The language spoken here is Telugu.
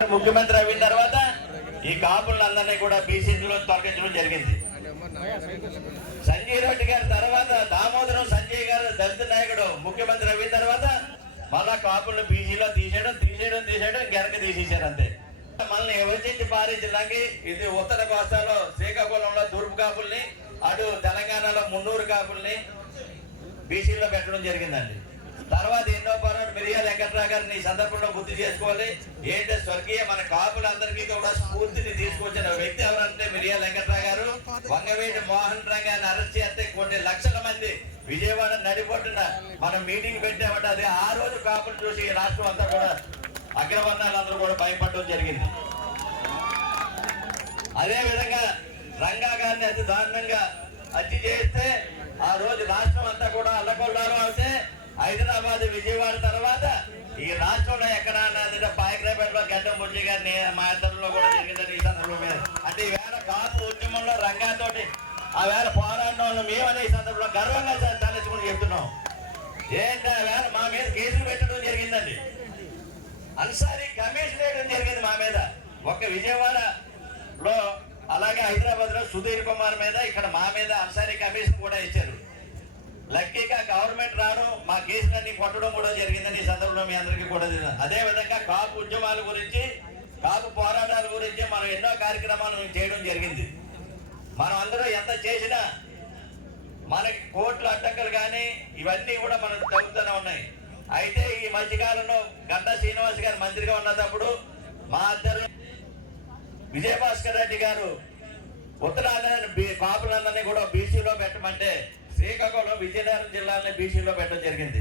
ముఖ్యమంత్రి అయిన తర్వాత ఈ కాపులందరినీ కూడా బీసీలో తొలగించడం జరిగింది. సంజయ్ రెడ్డి గారి తర్వాత దామోదరం సంజయ్ గారు దళిత నాయకుడు ముఖ్యమంత్రి అయిన తర్వాత మళ్ళా కాపులను బీసీలో తీసేయడం తీసేయడం తీసేయడం వెనక తీసేశారు అంతే. మనల్ని విభజించి పారించడానికి ఇది ఉత్తర కోస్తాలో శ్రీకాకుళంలో తూర్పు కాపుల్ని అటు తెలంగాణలో మున్నూరు కాపుల్ని బీసీలో పెట్టడం జరిగిందండి. తర్వాత ఎన్నో పనులు మిరియాల వెంకట్రావు గారిని ఈ సందర్భంలో గుర్తు చేసుకోవాలి. ఏంటంటే స్వర్గీయ మన కాపులందరికీ కూడా స్ఫూర్తిని తీసుకొచ్చిన వ్యక్తి ఎవరంటే మిరియాల వెంకట్రావు గారు. వంగవేటి మోహన్ రంగాన్ని అరెస్ట్ చేస్తే కొన్ని లక్షల మంది విజయవాడ నడిపొట్టున మనం మీటింగ్ పెట్టామంటే అది ఆ రోజు కాపులు చూసి ఈ రాష్ట్రం అంతా కూడా అగ్రవర్ణాలందరూ కూడా భయపడడం జరిగింది. అదే విధంగా రంగా గారిని అతి దారుణంగా హత్య చేస్తే ఆ రోజు రాష్ట్రం అంతా కూడా అల్లకొల్లారం అయితే హైదరాబాద్ విజయవాడ తర్వాత ఈ రాష్ట్రంలో ఎక్కడ అన్నది పాయకరాపేటలో గడ్డం బుజ్జి గారిని మా ఇద్దరులో కూడా జరిగిందని ఈ సందర్భం మీద. అంటే ఈవేళ కాపు ఉద్యమంలో రంగాతోటి ఆ వేళ పోరాడిన వాళ్ళు మేమనే ఈ సందర్భంలో గర్వంగా తలెచ్చుకుని చెప్తున్నాం. ఏంటి ఆ వేళ మా మీద కేసులు పెట్టడం జరిగిందండి. అన్సారీ కమిషన్ వేయడం జరిగింది మా మీద. ఒక విజయవాడలో అలాగే హైదరాబాద్లో సుధీర్ కుమార్ మీద ఇక్కడ మా మీద అన్సారీ కమిషన్ కూడా ఇచ్చారు. రావడం కొట్టడం కూడా జరిగిందని ఈ సందర్భంలో మీ అందరికీ కూడా తెలియదు అదే విధంగా కాపు ఉద్యమాల గురించి కాపు పోరాటాల గురించి మనం ఎన్నో కార్యక్రమాలు చేయడం జరిగింది. మనం అందరూ ఎంత చేసినా మనకి కోర్టుల అడ్డంకులు కానీ ఇవన్నీ కూడా మనకు తగ్గుతూనే ఉన్నాయి. అయితే ఈ మధ్యకాలంలో గంటా శ్రీనివాస్ గారు మంత్రిగా ఉన్నప్పుడు మా ఇద్దరు విజయభాస్కర్ రెడ్డి గారు ఉత్తరాంధ్ర కాపులందరినీ కూడా బీసీలో పెట్టమంటే శ్రీకాకుళం విజయనగరం జిల్లాని బీసీలో పెట్టడం జరిగింది.